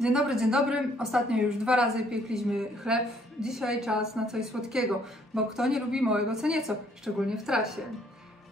Dzień dobry. Ostatnio już 2 razy piekliśmy chleb. Dzisiaj czas na coś słodkiego, bo kto nie lubi małego co nieco, szczególnie w trasie.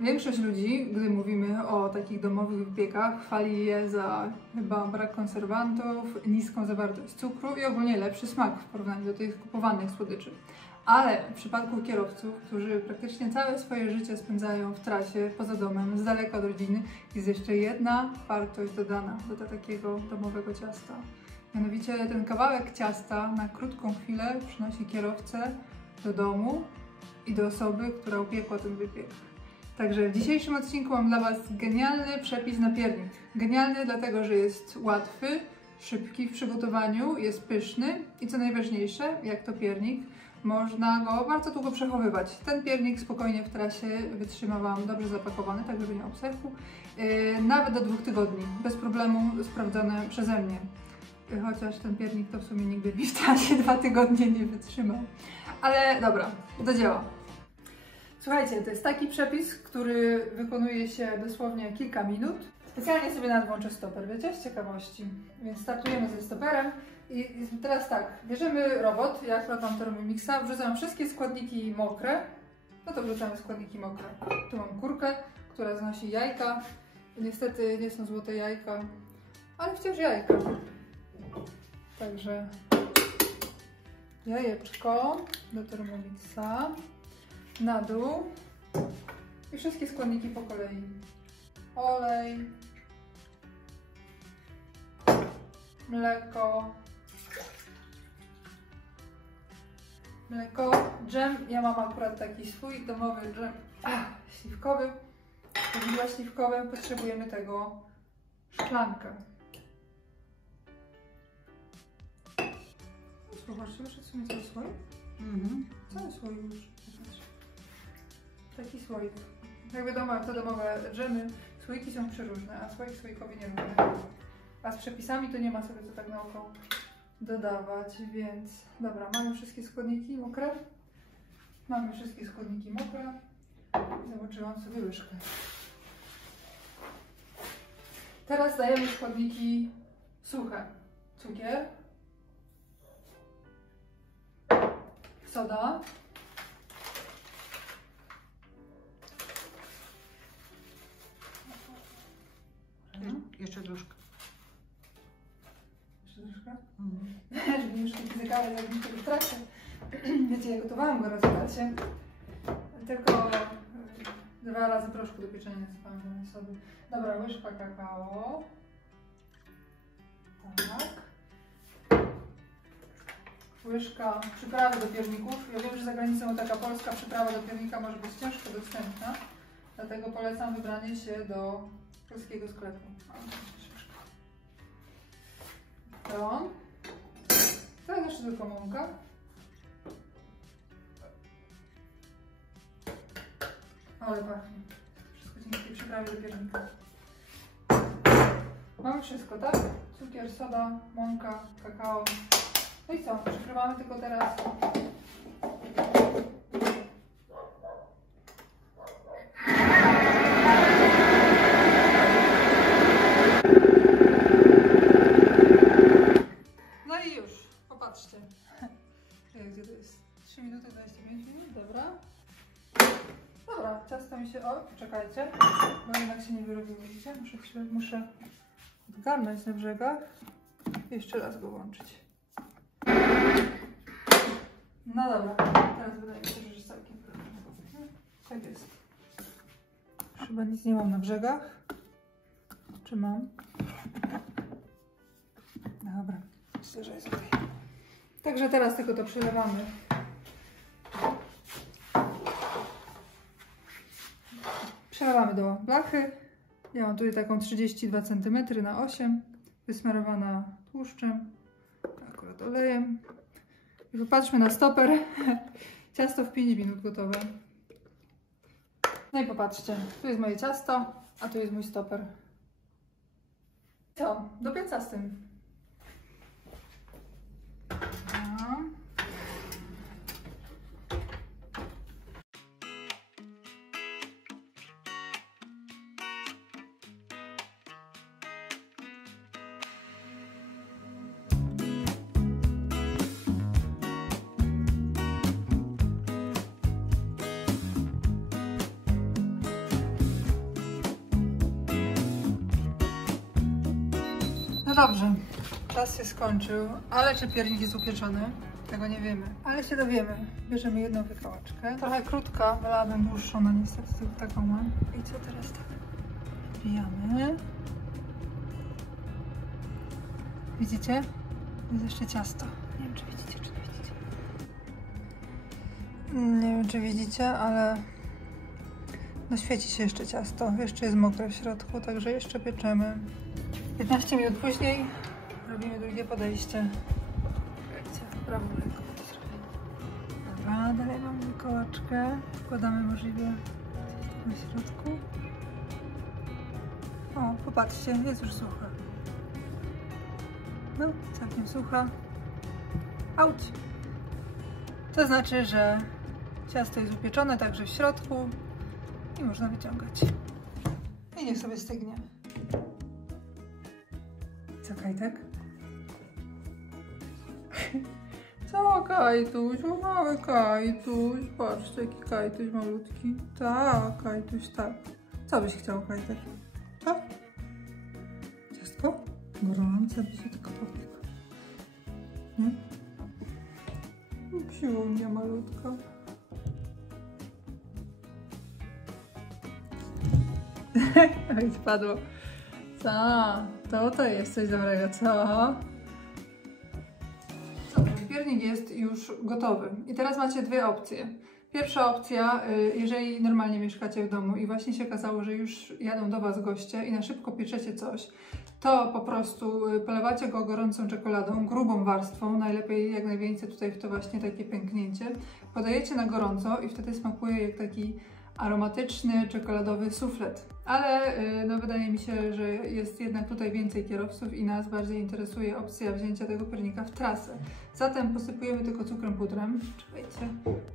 Większość ludzi, gdy mówimy o takich domowych wypiekach, chwali je za chyba brak konserwantów, niską zawartość cukru i ogólnie lepszy smak w porównaniu do tych kupowanych słodyczy. Ale w przypadku kierowców, którzy praktycznie całe swoje życie spędzają w trasie, poza domem, z daleka od rodziny, jest jeszcze jedna wartość dodana do takiego domowego ciasta. Mianowicie ten kawałek ciasta na krótką chwilę przynosi kierowcę do domu i do osoby, która upiekła ten wypiek. Także w dzisiejszym odcinku mam dla Was genialny przepis na piernik. Genialny dlatego, że jest łatwy, szybki w przygotowaniu, jest pyszny i co najważniejsze, jak to piernik, można go bardzo długo przechowywać. Ten piernik spokojnie w trasie wytrzyma Wam dobrze zapakowany, tak żeby nie obsechł, nawet do 2 tygodni, bez problemu sprawdzone przeze mnie. Chociaż ten piernik to w sumie nigdy mi w trasie 2 tygodnie nie wytrzymał. Ale dobra, do dzieła. Słuchajcie, to jest taki przepis, który wykonuje się dosłownie kilka minut. Specjalnie sobie nadłączę stoper, wiecie, z ciekawości. Więc startujemy ze stoperem i teraz tak, bierzemy robot, ja akurat mam Thermomixa, wrzucam wszystkie składniki mokre. No to wrzucamy składniki mokre. Tu mam kurkę, która znosi jajka. Niestety nie są złote jajka, ale wciąż jajka. Także jajeczko do Thermomixa, na dół i wszystkie składniki po kolei. Olej, mleko, dżem. Ja mam akurat taki swój domowy dżem śliwkowy. Do śliwkowym potrzebujemy tego szklankę. Zobaczcie, już jest w sumie cały słoik? Cały słoik już. Taki słoik. Jak wiadomo, to domowe dżemy, słoiki są przeróżne, a słoik słoikowi nie równy. A z przepisami to nie ma sobie co tak na oko dodawać, więc dobra, mamy wszystkie składniki mokre. Mamy wszystkie składniki mokre. Zobaczyłam sobie łyżkę. Teraz dajemy składniki suche. Cukier, soda, jeszcze troszkę. Jeszcze troszkę? Żeby już nie zygale, jak mi w trakcie. Wiecie, ja gotowałam go raz w trasie. Tylko 2 razy proszku do pieczenia nasypałam do sobie. Dobra, łyżka kakao. Tak. Łyżka przyprawy do pierników. Ja wiem, że za granicą taka polska przyprawa do piernika może być ciężko dostępna, dlatego polecam wybranie się do polskiego sklepu. To jeszcze tylko mąka. Ale pachnie. Wszystko dzięki tej przyprawie do piernika. Mamy wszystko, tak? Cukier, soda, mąka, kakao. No i co? Przykrywamy tylko teraz. No i już. Popatrzcie. Gdzie to jest? 3 minuty, 25 minut, dobra. Dobra, ciasto mi się... O, poczekajcie, bo jednak się nie wyrobiło, widzicie? Muszę odgarnąć na brzegach. Jeszcze raz go włączyć. No dobra, teraz wydaje mi się, że jest całkiem wyrobione. Tak jest. Chyba nic nie mam na brzegach. Czy mam? Dobra, myślę, że jest ok. Także teraz tylko to przelewamy. Przelewamy do blachy. Ja mam tutaj taką 32 cm na 8, wysmarowana tłuszczem, akurat olejem. I popatrzmy na stoper. Ciasto w 5 minut gotowe. No i popatrzcie, tu jest moje ciasto, a tu jest mój stoper. Co? Do pieca z tym. No dobrze, czas się skończył, ale czy piernik jest upieczony? Tego nie wiemy, ale się dowiemy. Bierzemy jedną wykałaczkę. Trochę krótka, wolałabym dłuższą, no niestety tylko taką mam. I co teraz tak? Wbijamy. Widzicie? Jest jeszcze ciasto. Nie wiem, czy widzicie, czy nie widzicie. Nie wiem, czy widzicie, ale no świeci się jeszcze ciasto. Jeszcze jest mokre w środku, także jeszcze pieczemy. 15 minut później robimy drugie podejście. Prawo lekko zrobię. Dobra, dalej mamy wykołaczkę. Wkładamy możliwie na środku. O, popatrzcie, jest już sucha. No, całkiem sucha. Auć! To znaczy, że ciasto jest upieczone także w środku i można wyciągać. I niech sobie stygnie. Co, Kajtek? Co, Kajtuś? O, mały Kajtuś. Patrzcie, jaki Kajtuś malutki. Tak, Kajtuś, tak. Co byś chciał, Kajtek? Co? Ciastko? Gorące by się tylko popiekło. Nie? Psiunia malutka. Oj, spadło. Co? To jest coś dobrego, co? Piernik jest już gotowy. I teraz macie dwie opcje. Pierwsza opcja, jeżeli normalnie mieszkacie w domu i właśnie się okazało, że już jadą do Was goście i na szybko pieczecie coś, to po prostu polewacie go gorącą czekoladą, grubą warstwą, najlepiej jak najwięcej tutaj w to właśnie takie pęknięcie. Podajecie na gorąco i wtedy smakuje jak taki aromatyczny, czekoladowy suflet. Ale no, wydaje mi się, że jest jednak tutaj więcej kierowców i nas bardziej interesuje opcja wzięcia tego piernika w trasę. Zatem posypujemy tylko cukrem pudrem. Czekajcie.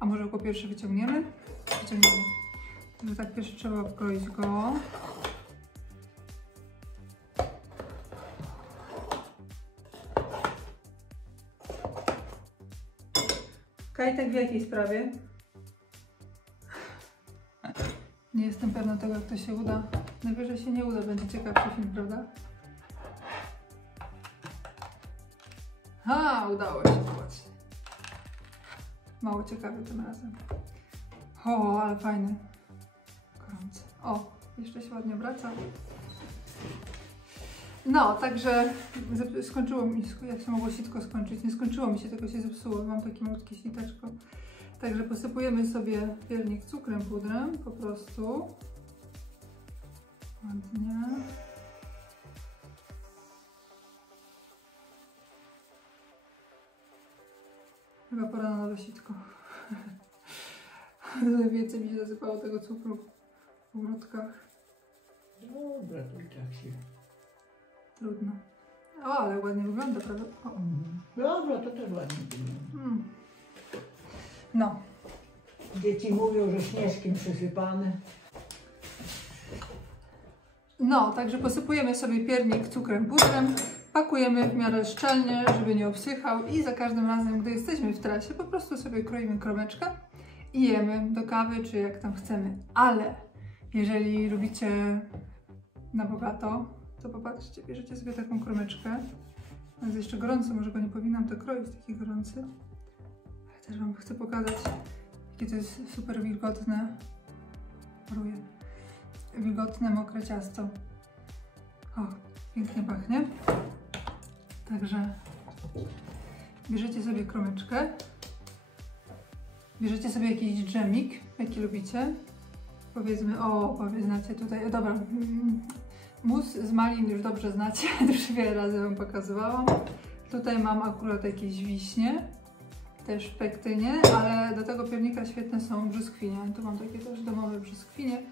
A może go pierwszy wyciągniemy? Wyciągniemy. Także tak pierwszy trzeba obkroić go. Kajtek w jakiej sprawie? Nie jestem pewna tego, jak to się uda. Najwyżej się nie uda, będzie ciekawszy film, prawda? Ha, udało się, zobaczcie. Mało ciekawy tym razem. O, ale fajny. Gorący. O, jeszcze się ładnie obraca. No, także skończyło mi się, jak się mogło sitko skończyć. Nie skończyło mi się, tylko się zepsuło. Mam takie malutkie siteczko. Także posypujemy sobie piernik cukrem pudrem, po prostu. Ładnie. Chyba pora na nowe sitko. Więcej mi się zasypało tego cukru w ogródkach. Dobra, to i tak się. Trudno. O, ale ładnie wygląda, prawda? Dobra, to też ładnie wygląda. No. Dzieci mówią, że śnieżkiem przysypane. No, także posypujemy sobie piernik cukrem pudrem, pakujemy w miarę szczelnie, żeby nie obsychał i za każdym razem, gdy jesteśmy w trasie, po prostu sobie kroimy kromeczkę i jemy do kawy, czy jak tam chcemy. Ale jeżeli lubicie na bogato, to popatrzcie, bierzecie sobie taką kromeczkę. Jest jeszcze gorący, może go nie powinnam to kroić, taki gorący. Ale też Wam chcę pokazać, jakie to jest super wilgotne. Paruję. Wilgotne, mokre ciasto. O, pięknie pachnie. Także bierzecie sobie kromeczkę. Bierzecie sobie jakiś dżemik, jaki lubicie. Powiedzmy, znacie tutaj, dobra, mus z malin już dobrze znacie, już wiele razy Wam pokazywałam. Tutaj mam akurat jakieś wiśnie, też w pektynie, ale do tego piernika świetne są brzoskwinie. Tu mam takie też domowe brzoskwinie.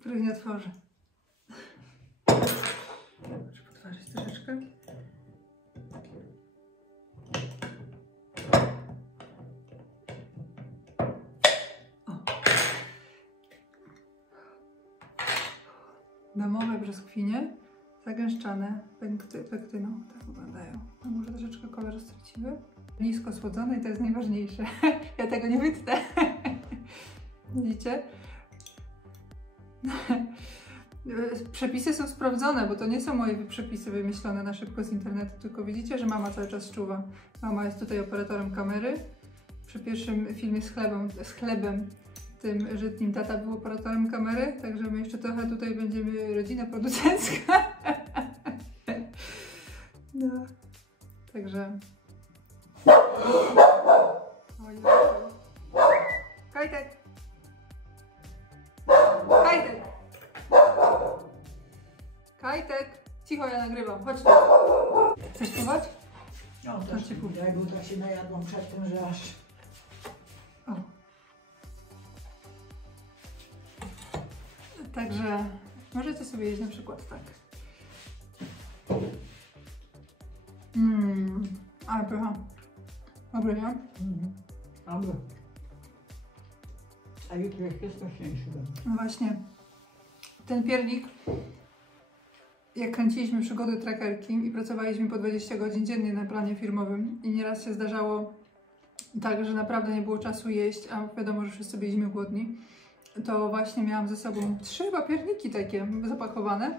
Których nie otworzę. Muszę potworzyć troszeczkę. O. Domowe brzoskwinie zagęszczane pektyną. Tak wyglądają. A może troszeczkę kolor straciły. Nisko słodzone i to jest najważniejsze. Ja tego nie wytnę. Widzicie? Przepisy są sprawdzone, bo to nie są moje przepisy wymyślone na szybko z internetu, tylko widzicie, że mama cały czas czuwa. Mama jest tutaj operatorem kamery. Przy pierwszym filmie z chlebem tym żytnim tata był operatorem kamery, także my jeszcze trochę tutaj będziemy rodzina producencka. No. Także... Oj. Kajtek! Kajtek! Kajtek! Cicho, ja nagrywam. Chodź tu. Chcesz spróbować? No, też ci kupię, bo tak się najadłam przed tym, że aż... O. Także możecie sobie jeść na przykład tak. Ale pycha. Dobry, nie? Dobry. A jutro jest smaczniejszy. No właśnie. Ten piernik, jak kręciliśmy przygody trackerki i pracowaliśmy po 20 godzin dziennie na planie firmowym i nieraz się zdarzało tak, że naprawdę nie było czasu jeść, a wiadomo, że wszyscy byliśmy głodni, to właśnie miałam ze sobą 3 chyba pierniki takie zapakowane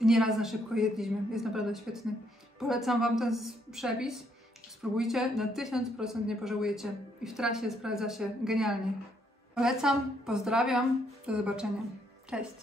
i nieraz na szybko jedliśmy. Jest naprawdę świetny. Polecam Wam ten przepis. Spróbujcie, na 1000% nie pożałujecie i w trasie sprawdza się genialnie. Polecam, pozdrawiam, do zobaczenia. Cześć!